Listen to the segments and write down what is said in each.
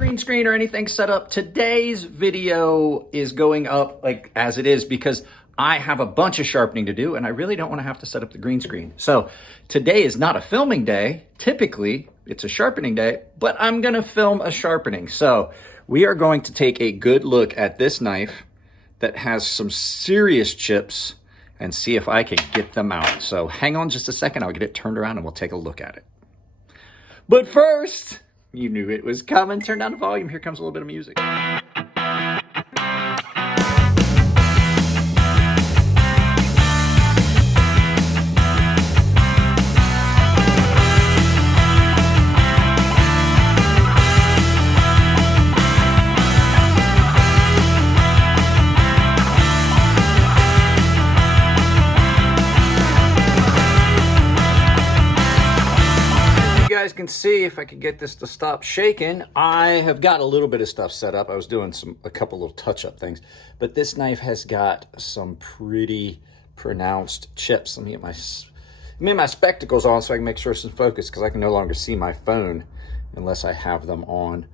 green screen or anything set up. Today's video is going up like as it is because I have a bunch of sharpening to do and I really don't want to have to set up the green screen. So today is not a filming day. Typically it's a sharpening day, but I'm going to film a sharpening. So we are going to take a good look at this knife that has some serious chips and see if I can get them out. So hang on just a second. I'll get it turned around and we'll take a look at it. But first, you knew it was coming. Turn down the volume. Here comes a little bit of music. Guys can see, if I could get this to stop shaking, I have got a little bit of stuff set up. I was doing a couple little touch-up things, but this knife has got some pretty pronounced chips. Let me get my spectacles on so I can make sure it's in focus, because I can no longer see my phone unless I have them on.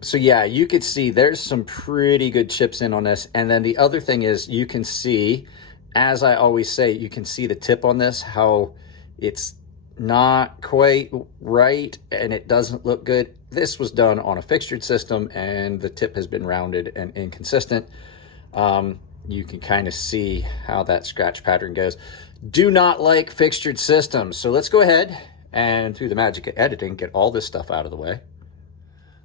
So yeah, you could see there's some pretty good chips in on this. And then the other thing is, you can see, as I always say, you can see the tip on this, how it's not quite right and it doesn't look good. This was done on a fixtured system and the tip has been rounded and inconsistent. You can kind of see how that scratch pattern goes. Do not like fixtured systems. So let's go ahead and, through the magic of editing, get all this stuff out of the way.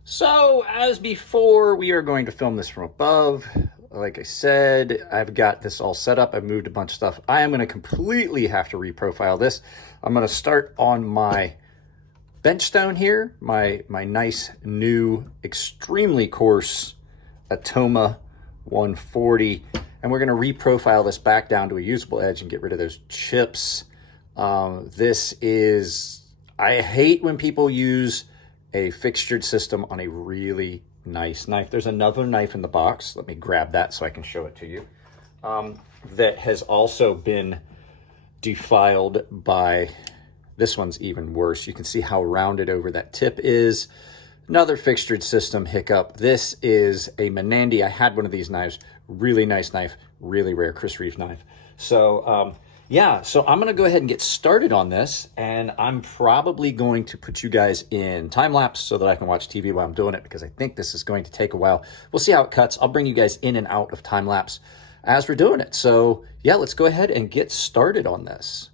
So as before, we are going to film this from above. Like I said, I've got this all set up. I've moved a bunch of stuff. I am going to completely have to reprofile this. I'm going to start on my bench stone here, my nice new, extremely coarse Atoma 140. And we're going to reprofile this back down to a usable edge and get rid of those chips. I hate when people use a fixtured system on a really nice knife. There's another knife in the box. Let me grab that so I can show it to you. That has also been defiled by, this one's even worse. You can see how rounded over that tip is. Another fixtured system hiccup. This is a Menandy. I had one of these knives. Really nice knife. Really rare Chris Reeve knife. So yeah, so I'm going to go ahead and get started on this, and I'm probably going to put you guys in time lapse so that I can watch TV while I'm doing it, because I think this is going to take a while. We'll see how it cuts. I'll bring you guys in and out of time lapse as we're doing it. So yeah, let's go ahead and get started on this.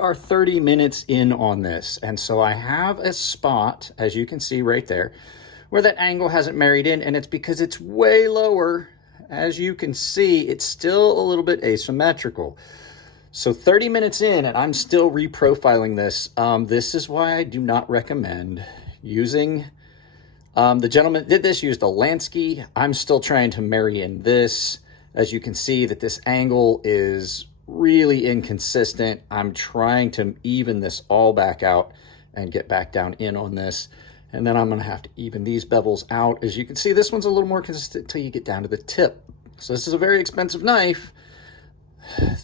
Are 30 minutes in on this, and so I have a spot, as you can see right there, where that angle hasn't married in, and it's because it's way lower. As you can see, it's still a little bit asymmetrical. So 30 minutes in and I'm still reprofiling this. This is why I do not recommend using, the gentleman that did this used a Lansky. I'm still trying to marry in this. As you can see that this angle is really inconsistent. I'm trying to even this all back out and get back down in on this. And then I'm going to have to even these bevels out. As you can see, this one's a little more consistent until you get down to the tip. So this is a very expensive knife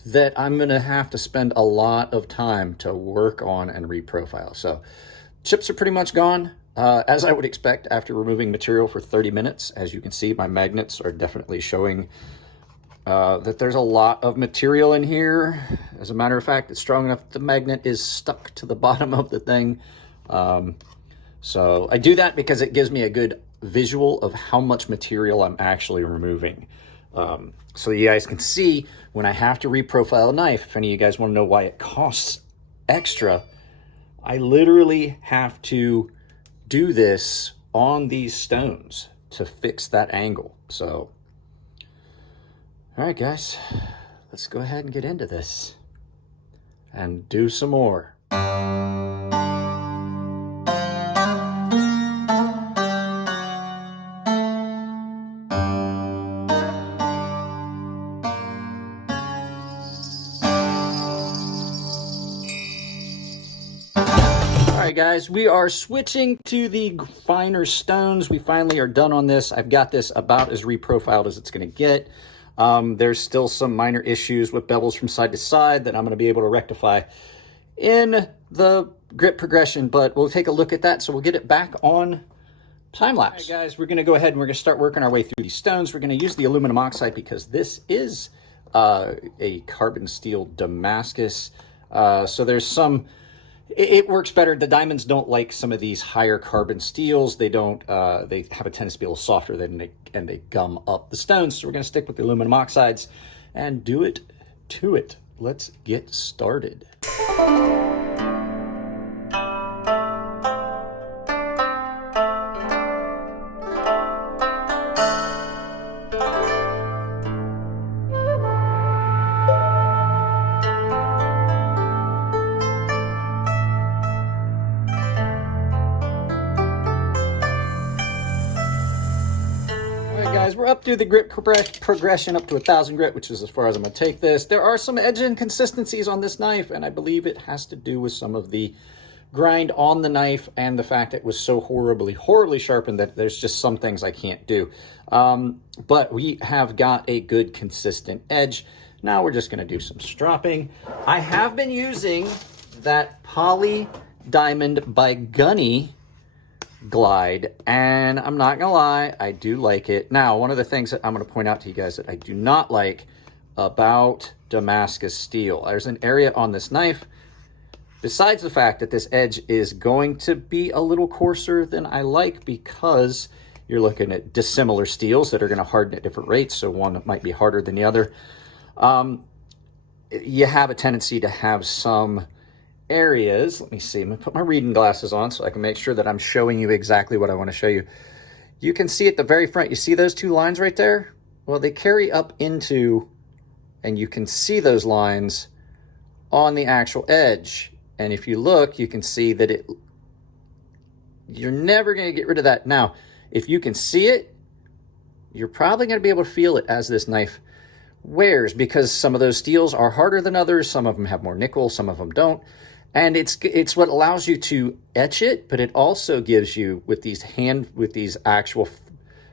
that I'm going to have to spend a lot of time to work on and reprofile. So chips are pretty much gone, as I would expect after removing material for 30 minutes. As you can see, my magnets are definitely showing that there's a lot of material in here. As a matter of fact, it's strong enough that the magnet is stuck to the bottom of the thing. So I do that because it gives me a good visual of how much material I'm actually removing. So you guys can see when I have to reprofile a knife, if any of you guys want to know why it costs extra, I literally have to do this on these stones to fix that angle. So, all right, guys, let's go ahead and get into this and do some more. All right, guys, we are switching to the finer stones. We finally are done on this. I've got this about as reprofiled as it's going to get. There's still some minor issues with bevels from side to side that I'm going to be able to rectify in the grip progression, but we'll take a look at that. So we'll get it back on time lapse. All right, guys, we're going to go ahead and we're going to start working our way through these stones. We're going to use the aluminum oxide because this is a carbon steel Damascus. So there's some... It works better. The diamonds don't like some of these higher carbon steels. They don't, they have a tendency to be a little softer and they gum up the stones. So we're going to stick with the aluminum oxides and do it to it. Let's get started. We're up through the grit progression up to 1,000 grit, which is as far as I'm going to take this. There are some edge inconsistencies on this knife, and I believe it has to do with some of the grind on the knife and the fact that it was so horribly sharpened that there's just some things I can't do. But we have got a good consistent edge. Now we're just going to do some stropping. I have been using that Poly Diamond by Gunny glide, and I'm not gonna lie, I do like it. Now, one of the things that I'm gonna point out to you guys that I do not like about Damascus Steel, there's an area on this knife, besides the fact that this edge is going to be a little coarser than I like because you're looking at dissimilar steels that are going to harden at different rates, so one might be harder than the other. You have a tendency to have some areas. Let me see. I'm going to put my reading glasses on so I can make sure that I'm showing you exactly what I want to show you. You can see at the very front, you see those two lines right there? Well, they carry up into, and you can see those lines on the actual edge. And if you look, you can see that you're never going to get rid of that. Now, if you can see it, you're probably going to be able to feel it as this knife wears because some of those steels are harder than others. Some of them have more nickel, some of them don't. And it's what allows you to etch it, but it also gives you, with these actual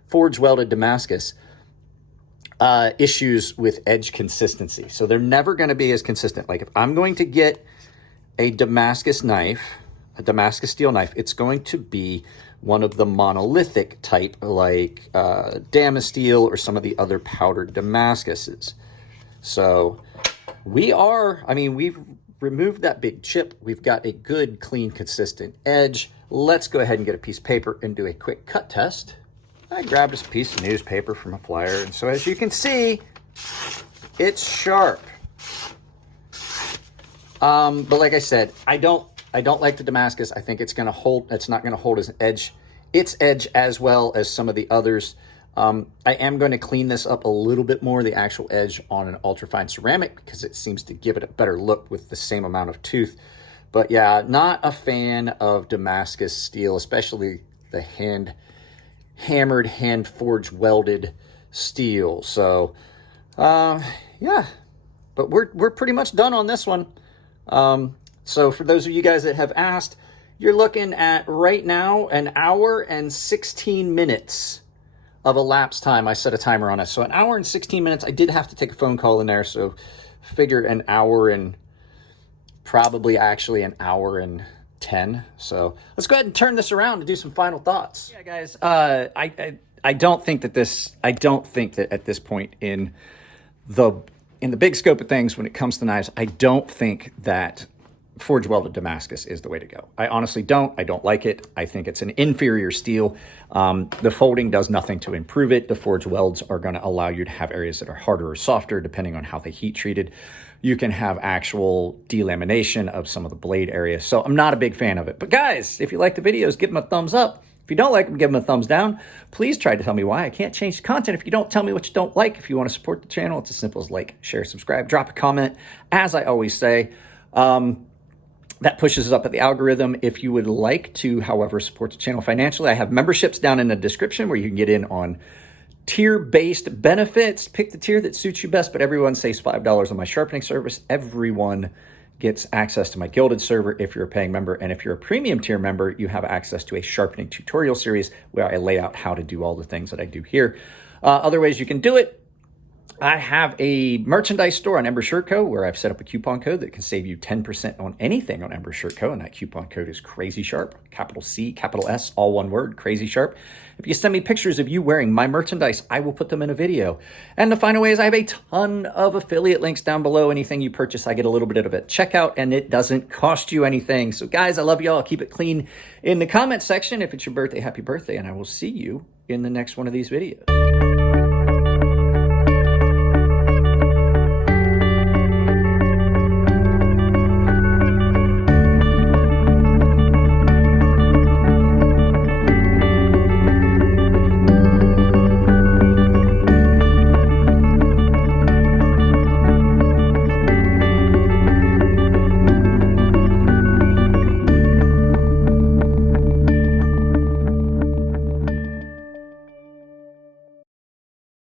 forge welded Damascus, issues with edge consistency. So they're never going to be as consistent. Like if I'm going to get a Damascus knife, a Damascus steel knife, it's going to be one of the monolithic type, like Damascus Steel or some of the other powdered Damascuses. So we've removed that big chip. We've got a good, clean, consistent edge. Let's go ahead and get a piece of paper and do a quick cut test. I grabbed this piece of newspaper from a flyer, and so as you can see, it's sharp. But like I said, I don't like the Damascus. I think it's not going to hold its edge as well as some of the others. I am going to clean this up a little bit more, the actual edge on an ultrafine ceramic, because it seems to give it a better look with the same amount of tooth. But yeah, not a fan of Damascus steel, especially the hammered, hand-forged, welded steel. So, yeah, but we're pretty much done on this one. So for those of you guys that have asked, you're looking at right now 1 hour and 16 minutes of elapsed time. I set a timer on it. So 1 hour and 16 minutes. I did have to take a phone call in there. So figure 1 hour and probably actually 1 hour and 10. So let's go ahead and turn this around and do some final thoughts. Yeah, guys, I don't think that at this point in in the big scope of things, when it comes to knives, I don't think that forge welded Damascus is the way to go. I honestly don't. I don't like it. I think it's an inferior steel. The folding does nothing to improve it. The forge welds are going to allow you to have areas that are harder or softer depending on how they heat treated. You can have actual delamination of some of the blade areas. So I'm not a big fan of it. But guys, if you like the videos, give them a thumbs up. If you don't like them, give them a thumbs down. Please try to tell me why. I can't change the content if you don't tell me what you don't like. If you want to support the channel, it's as simple as like, share, subscribe, drop a comment. As I always say, that pushes us up at the algorithm. If you would like to, however, support the channel financially, I have memberships down in the description where you can get in on tier-based benefits. Pick the tier that suits you best, but everyone saves $5 on my sharpening service. Everyone gets access to my gilded server if you're a paying member. And if you're a premium tier member, you have access to a sharpening tutorial series where I lay out how to do all the things that I do here. Other ways you can do it. I have a merchandise store on Ember Shirt Co. where I've set up a coupon code that can save you 10% on anything on Ember Shirt Co. And that coupon code is CrazySharp, capital C, capital S, all one word, CrazySharp. If you send me pictures of you wearing my merchandise, I will put them in a video. And the final way is I have a ton of affiliate links down below. Anything you purchase, I get a little bit of it. Checkout, and it doesn't cost you anything. So guys, I love y'all. Keep it clean in the comment section. If it's your birthday, happy birthday. And I will see you in the next one of these videos.